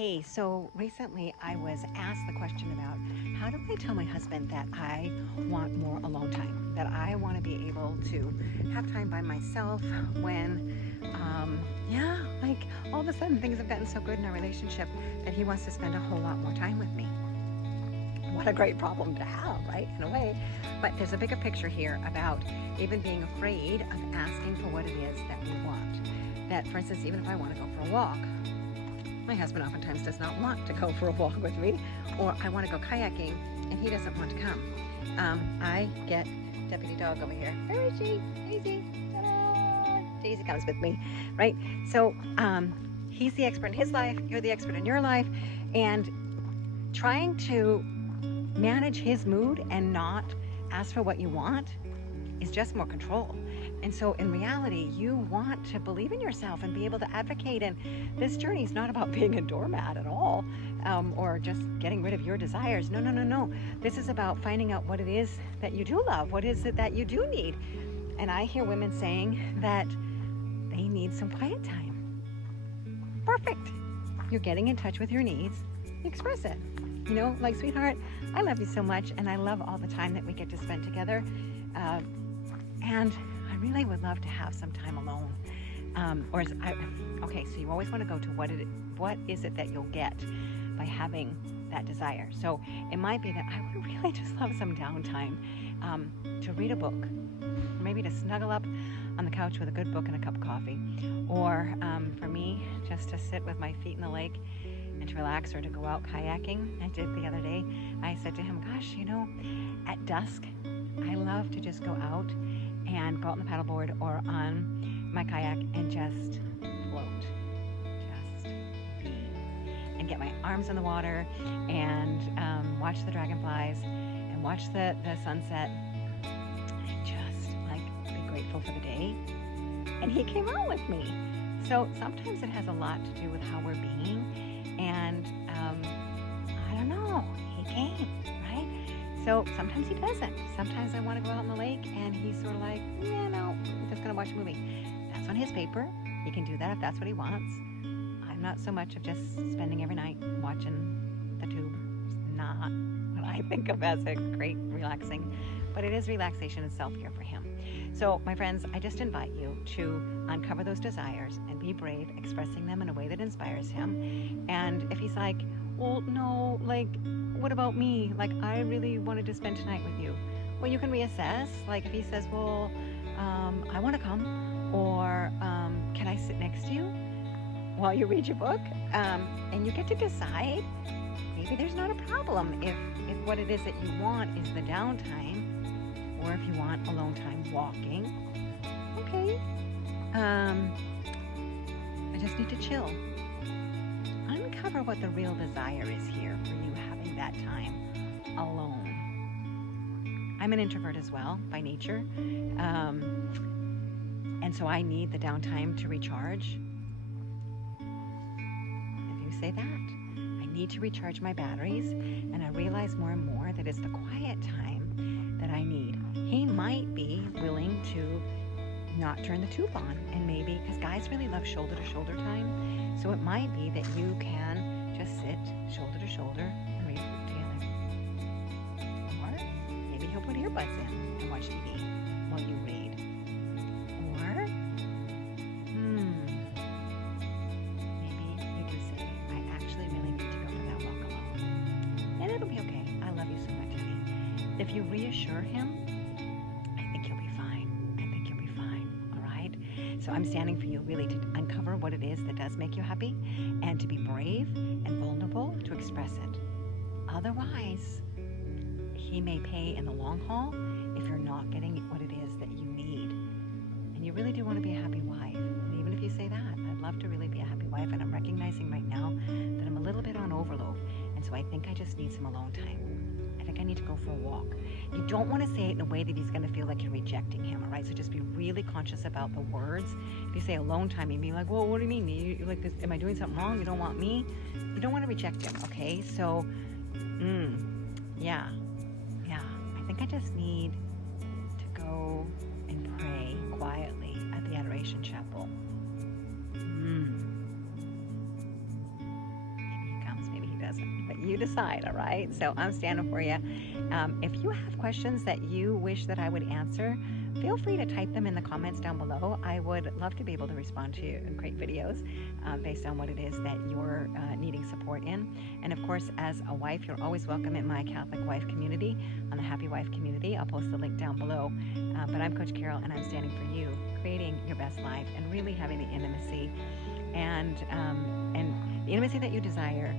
Hey, so recently I was asked the question about how do I tell my husband that I want more alone time, that I want to be able to have time by myself when, like all of a sudden things have gotten so good in our relationship that he wants to spend a whole lot more time with me. What a great problem to have, right? In a way. But there's a bigger picture here about even being afraid of asking for what it is that we want. That, for instance, even if I want to go for a walk, my husband oftentimes does not want to go for a walk with me, or I want to go kayaking and he doesn't want to come. I get Deputy Dog over here. Where is she? Daisy. Ta-da! Daisy comes with me, right? So he's the expert in his life, you're the expert in your life, and trying to manage his mood and not ask for what you want is just more control. And so in reality, you want to believe in yourself and be able to advocate. And this journey is not about being a doormat at all, or just getting rid of your desires. No. This is about finding out what it is that you do love. What is it that you do need? And I hear women saying that they need some quiet time. Perfect. You're getting in touch with your needs. Express it. You know, like, sweetheart, I love you so much, and I love all the time that we get to spend together. And I really would love to have some time alone. Okay, so you always want to go to what is it that you'll get by having that desire. So it might be that I would really just love some downtime, to read a book, maybe to snuggle up on the couch with a good book and a cup of coffee, or for me, just to sit with my feet in the lake and to relax, or to go out kayaking. I did the other day. I said to him, gosh, at dusk, I love to just go out and go out on the paddleboard or on my kayak and just float, just be, and get my arms in the water and watch the dragonflies and watch the sunset, and just be grateful for the day. And he came out with me. So sometimes it has a lot to do with how we're being, and I don't know, he came, right? So sometimes he doesn't. Sometimes I want to go out on the lake and he's sort of like, yeah, no, I'm just going to watch a movie. That's on his paper. He can do that if that's what he wants. I'm not so much of just spending every night watching the tube. It's not what I think of as a great relaxing, but it is relaxation and self-care for him. So my friends, I just invite you to uncover those desires and be brave, expressing them in a way that inspires him. And if he's like, well, no, what about me? I really wanted to spend tonight with you. Well, you can reassess. If he says, well, I want to come, or can I sit next to you while you read your book? And you get to decide. Maybe there's not a problem if what it is that you want is the downtime, or if you want alone time walking. Okay. I just need to chill. Uncover what the real desire is here for you having that time alone. I'm an introvert as well by nature, and so I need the downtime to recharge. If you say that, I need to recharge my batteries, and I realize more and more that it's the quiet time that I need. He might be willing to not turn the tube on, and maybe, because guys really love shoulder to shoulder time, so it might be that you can just sit shoulder to shoulder and read a book together. Or maybe he'll put earbuds in and watch TV while you read. Or maybe you can say, I actually really need to go for that walk alone. And it'll be okay. I love you so much, honey. If you reassure him, so I'm standing for you really to uncover what it is that does make you happy, and to be brave and vulnerable to express it. Otherwise, he may pay in the long haul if you're not getting what it is that you need. And you really do want to be a happy wife. And even if you say that, I'd love to really be a happy wife, and I'm recognizing right now that I'm a little bit on overload. And so I think I just need some alone time. I think I need to go for a walk. You don't want to say it in a way that he's going to feel like you're rejecting him, all right? So just be really conscious about the words. If you say alone time, you'd be like, well, what do you mean? You like this? Am I doing something wrong? You don't want me? You don't want to reject him, okay? So, yeah. I think I just need to go and pray quietly at the Adoration Chapel. Maybe you doesn't, but you decide, all right? So I'm standing for you. If you have questions that you wish that I would answer, feel free to type them in the comments down below. I would love to be able to respond to you and create videos based on what it is that you're needing support in. And of course, as a wife, you're always welcome in my Catholic Wife community, on the Happy Wife community. I'll post the link down below. But I'm Coach Carol, and I'm standing for you, creating your best life and really having the intimacy and the intimacy that you desire